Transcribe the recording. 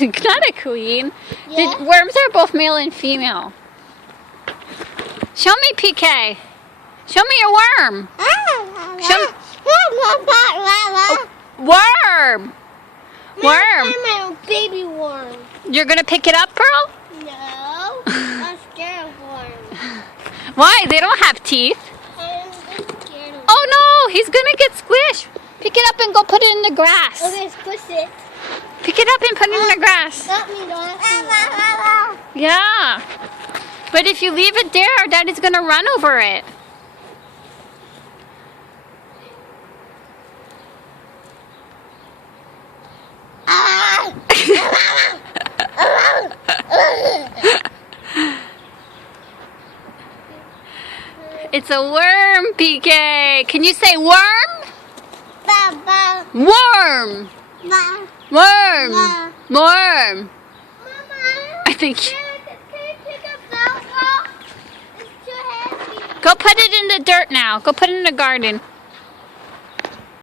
Not a queen. Yeah. Worms are both male and female. Show me, PK. Show me your worm. Show Worm. Worm. My baby worm. You're gonna pick it up, Pearl? No, I'm scared of worms. Why? They don't have teeth. I'm scared of Oh no, he's gonna get squished. Pick it up and go put it in the grass. Okay, squish it. Pick it up and put it in the grass. Not me, don't. Yeah. But if you leave it there, Daddy's gonna run over it. It's a worm, PK. Can you say worm? Worm. Worm. Worm. I think. Go put it in the dirt now. Go put it in the garden.